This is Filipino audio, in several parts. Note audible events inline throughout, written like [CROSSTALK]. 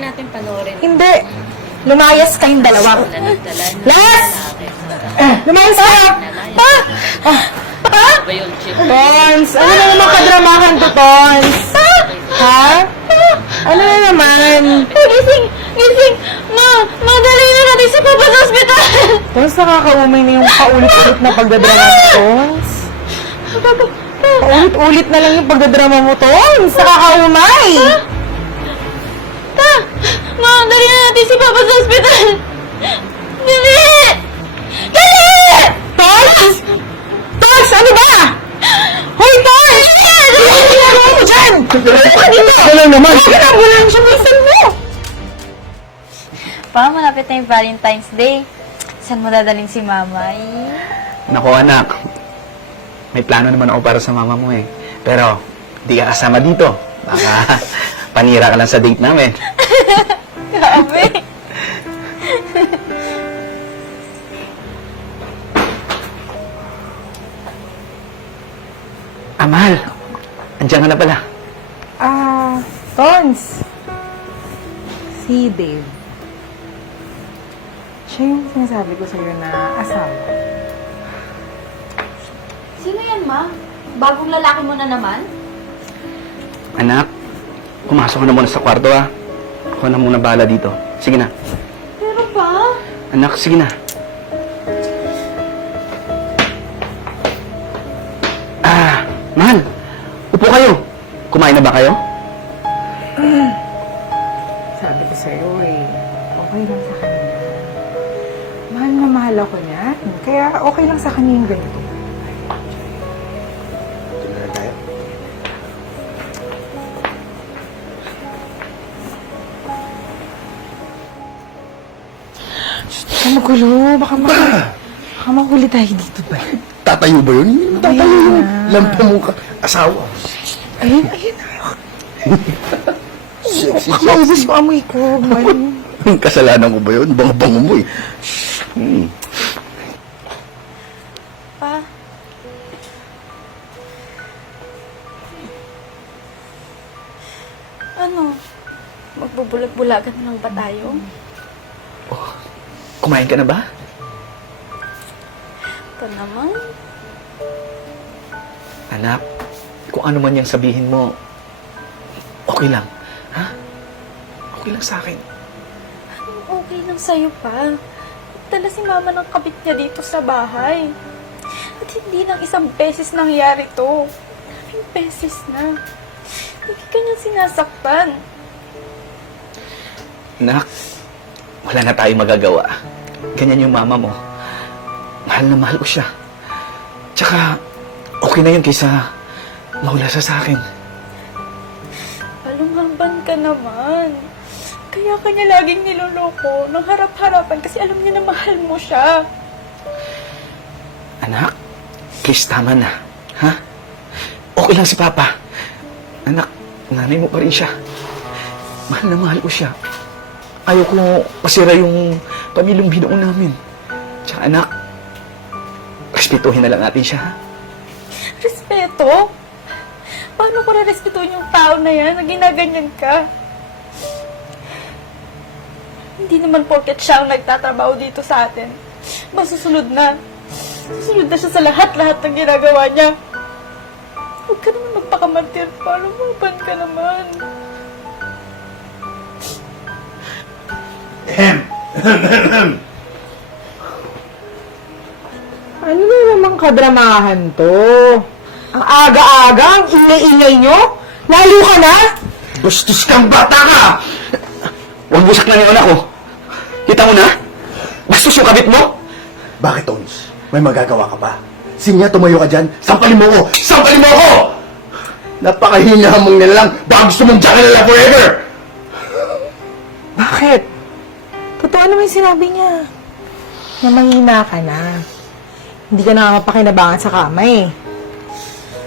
natin panoorin. Hindi. Lumayas kayong dalawa. Nanagdala na Las! sa akin. Eh, lumayas kayo! Pa! Pa! Tons, ano na naman kadramahan to, Tons? Ha? Ano na naman? Gising! Gising! Ma! Madali na natin si Papa sa ospital! Tons, nakakaumay na yung paulit-ulit na pagdadrama mo, Tons. Paulit-ulit na lang yung pagdadrama mo, Tons. Nakakaumay. Pa! Ma! Dali na natin si Papa sa ospital! Dali! Dali! Tons! Tons, ano ba? Hoy, Tons! Ano ang ginagawa mo dyan? Ano naman? Bakit ang ambulansya mo? Saan mo? Pa, malapit na yung Valentine's Day. Saan mo dadaling si Mama? Eh? Nako anak, may plano naman ako para sa mama mo eh. Pero, di ka kasama dito. Baka panira ka lang sa date namin. [LAUGHS] Grabe! Amal, andiyan ka na pala. Ah, Tons. Si Dave. Siya yung sinasabi ko sa'yo na asawa. Sino yan, ma? Bagong lalaki mo na naman? Anak, pumasok ka na muna sa kwarto ah. Ako na muna bala dito. Sige na. Pero pa? Anak, sige na. Ah, Mahal, upo kayo. Kumain na ba kayo? Sabi ko sa'yo eh, okay lang sa kanya. Mahal na mahal ako niya. Kaya okay lang sa kanya yung ganito. Magulo. Baka magulo. Baka magulo tayo dito ba? Tatayo ba yun? Hindi naman tatayo yun. Lampa mo ka. Asawa. Ayun, ayun. Sexy. Naubos yung amoy ko. Man. [LAUGHS] Kasalanan ko ba yun? Bango-bango mo eh. Hmm. Pa? Ano? Magbubulag-bulagan lang ba tayo? Kumain ka na ba? Pa naman? Anak, kung ano man yung sabihin mo, okay lang. Ha? Okay lang sa akin. Okay lang sa'yo pa. Dala si mama ng kabit niya dito sa bahay. At hindi lang isang beses nangyari to. Maraming beses na. Hindi ka niya sinasaktan. Anak, wala na tayong magagawa. Ganyan yung mama mo. Mahal na mahal ko siya. Tsaka, okay na yun kaysa mawala siya sa akin. Alumangban ka naman. Kaya kanya laging niloloko ng harap-harapan kasi alam niya na mahal mo siya. Anak, please tama na. Ha? Okay lang si Papa. Anak, nanay mo pa rin siya. Mahal na mahal ko siya. Ayaw ko masira yung pamilyang binuo namin. Tsaka anak, respetuhin na lang natin siya, ha? Respeto? Paano ko respetuhin yung tao na yan na ginaganyan ka? Hindi naman porket siya ang nagtatrabaho dito sa atin. Masusunod na. Susunod na siya sa lahat-lahat ng ginagawa niya. Huwag ka naman magpakamartir pa. Lumaban ka naman. Ano na namang kadramahan to? Ang aga-aga, ang ingay-ingay nyo? Lalo ka na? Bastos kang bata ka! Huwag busak lang yung anak ko. Kita mo na? Bastos yung kabit mo? Bakit, Tons? May magagawa ka ba? Sinya, tumayo ka dyan. Sampalin mo ko! Sampalin mo ko! Napakahinamang nila lang. Baka gusto mong dyan ka nila forever! Naman yung sinabi niya. Na mahina ka na. Hindi ka nakakapakinabangan sa kama eh.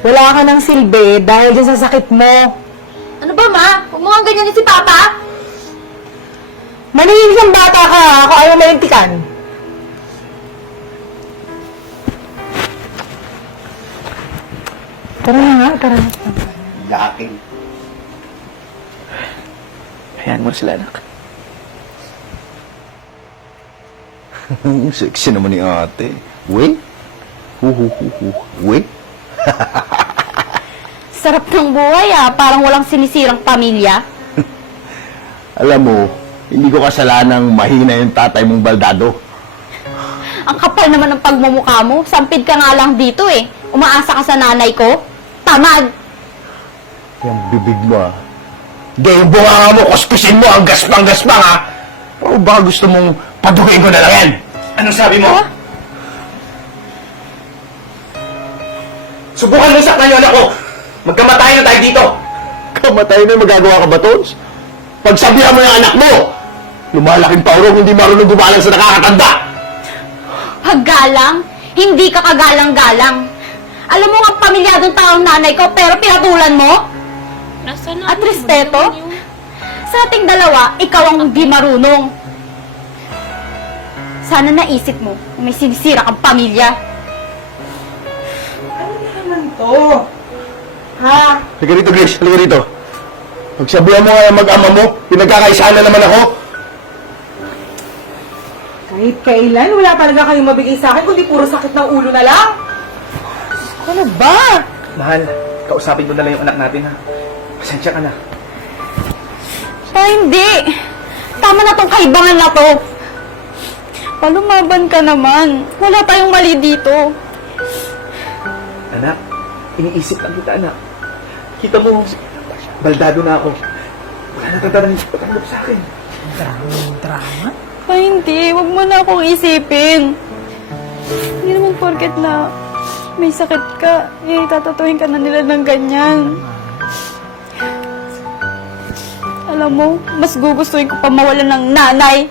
Wala ka ng silbi dahil dyan sa sakit mo. Ano ba, ma? Huwag mo nga ganyan si Papa. Manahimik kang bata ka ha, kung ayaw malintikan. Tara na nga, tara na. Yaking. Hayaan mo na sila, anak. Sexy naman ni ate. Wait. Hu hu hu hu. Wait. [LAUGHS] Sarap ng buhay ah, parang walang sinisirang pamilya. [LAUGHS] Alam mo, hindi ko kasalanang mahina yung tatay mong baldado. Ang kapal naman ng pagmumukha mo, sampid ka nga lang dito eh. Umaasa ka sa nanay ko. Tamad! Yung bibig mo ah. Hindi, yung bunga mo, kuskusin mo, ang gaspang-gaspang ha. O baka gusto mong paduhin ko na lang yan. Anong sabi mo? Subukan mo sa yung anak ko! Magkamatay na tayo dito! Kamatay na magagawa ka ba, Tons? Pagsabihan mo yung anak mo! Lumalaking paurong hindi marunong gumalang sa nakakatanda! Paggalang, hindi ka kagalang-galang. Alam mo nga pamilyadong taong nanay ko, pero pinatulan mo? At respeto? Sa ating dalawa, ikaw ang di marunong. Sana naisip mo na may sinisira kang pamilya. Ano naman to? Ha? Halika rito, Grace. Halika rito. Pagsabihan mo nga yung mag-ama mo, pinagkakaisa na naman ako. Kahit kailan, wala talaga kayong mabigay sa akin, kundi puro sakit ng ulo na lang. Ano ba? Mahal, kausapin ko na lang yung anak natin, ha? Pasensya ka na. Pa, hindi. Tama na tong kaibangan na to. Palumaban ka naman. Wala tayong mali dito. Anak, iniisip lang kita, anak. Kita mo, baldado na ako. Wala na tatanong, tatanggap sa akin. Drama, drama? Pa, hindi. Huwag mo na akong isipin. Hindi naman porket na may sakit ka, eh, tatatuhin ka na nila ng ganyan. Alam mo, mas gugustuhin ko pa mawalan ng nanay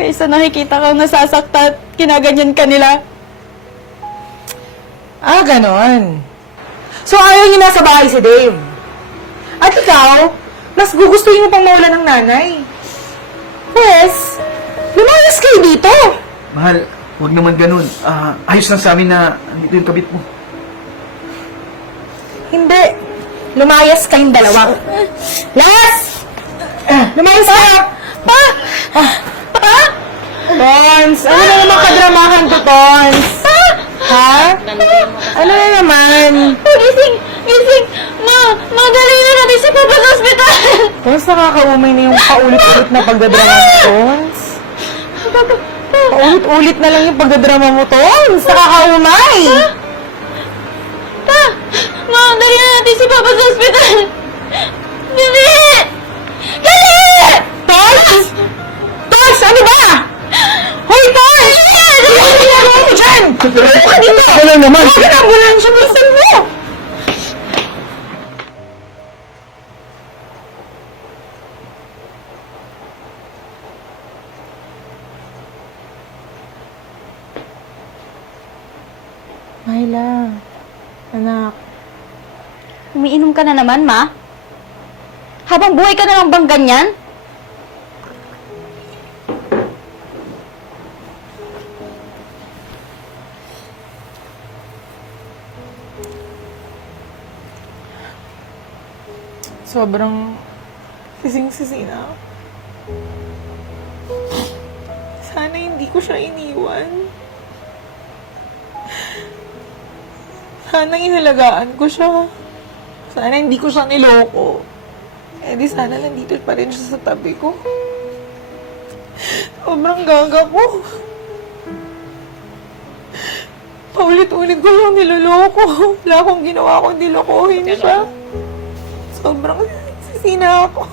kaysa nakikita kang nasasaktan at kinaganyan ka nila. Ah, ganon. So, ayaw niyo na sa bahay si Dave. At ikaw, mas gugustuhin mo pang mawala ng nanay. Yes, lumayas kayo dito. Mahal, huwag naman ganun. Ah, ayos lang sa amin na andito yung kabit mo. Hindi. Lumayas kayong dalawa. Las! Eh, lumayas ka! Pa! Tons, ano na naman kadramahan to, Tons? Ha? Ano na naman? Gising! Gising! Ma! Madali na natin si Papa sa ospital! Tons, nakakaumay na yung paulit-ulit na pagdadrama mo, Tons. Paulit-ulit na lang yung pagdadrama mo, Tons. Nakakaumay! Pa! Ma! Dali na natin si Papa sa ospital! Dali! Dali! Tons! Tons, ano ba? Hoy, Tons! Ano ginagawa mo dyan? Ano dito? Ako lang naman. Bakit ang ambulansya? Bilisan mo! Myla, anak, Umiinom ka na naman, Ma? Habang buhay ka na lang bang ganyan? Sobrang sising-sisi na. Sana hindi ko siya iniwan. Sana inalagaan ko siya. Sana hindi ko siya niloko. Eh di sana nandito pa rin siya sa tabi ko. Sobrang gaga ko. Paulit-ulit ko lang niloloko. Wala akong ginawa kundi lokohin siya. Sobrang sisina ako.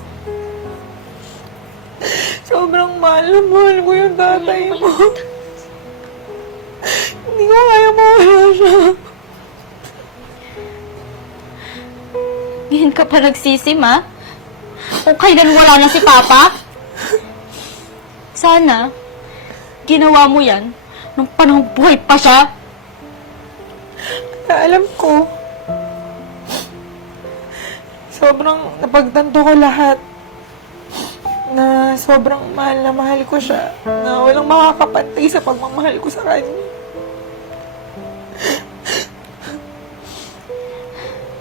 Sobrang mahal na mahal ko yung tatay mo. Hindi ko kaya mawala siya. Ngayon ka pa nagsisi, Ma? Kung kailan wala na si Papa? Sana, ginawa mo yan nung panahong buhay pa siya. Alam ko, sobrang napagtanto ko lahat na sobrang mahal na mahal ko siya na walang makakapantay sa pagmamahal ko sa kanya.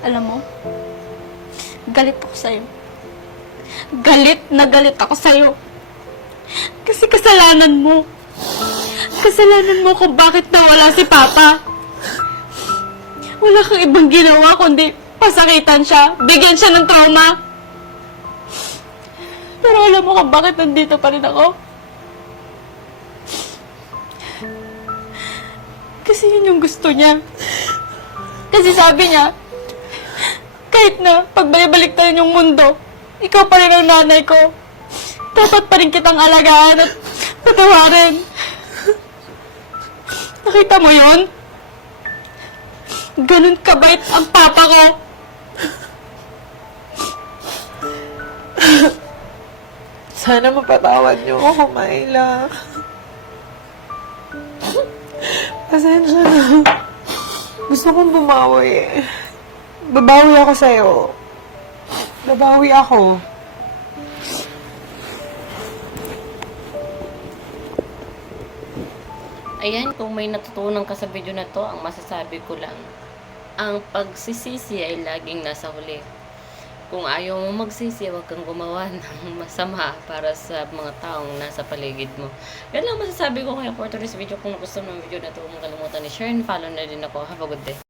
Alam mo, galit ako sa'yo. Galit na galit ako sa'yo. Kasi kasalanan mo. Kasalanan mo kung bakit nawala si Papa. Wala kang ibang ginawa kundi pasakitan siya, bigyan siya ng trauma. Pero alam mo kung bakit nandito pa rin ako? Kasi yun yung gusto niya. Kasi sabi niya, kahit na pagbalik tayo yung mundo, ikaw pa rin ang nanay ko. Dapat pa rin kitang alagaan at patawarin. Nakita mo yun? Ganun kabait ang papa ko. Sana mapatawad niyo ako, Myla. Pasensya na. Gusto kong bumawi. Babawi ako sa'yo. Babawi ako. Ayan, kung may natutunan ka sa video na to, ang masasabi ko lang, ang pagsisisi ay laging nasa huli. Kung ayaw mo magsisi, huwag kang gumawa [LAUGHS] ng masama para sa mga taong nasa paligid mo. Yan lang masasabi ko kaya for today's video. Kung gusto mo ng video na to, huwag kalimutan ni share and follow na din ako. Have a good day.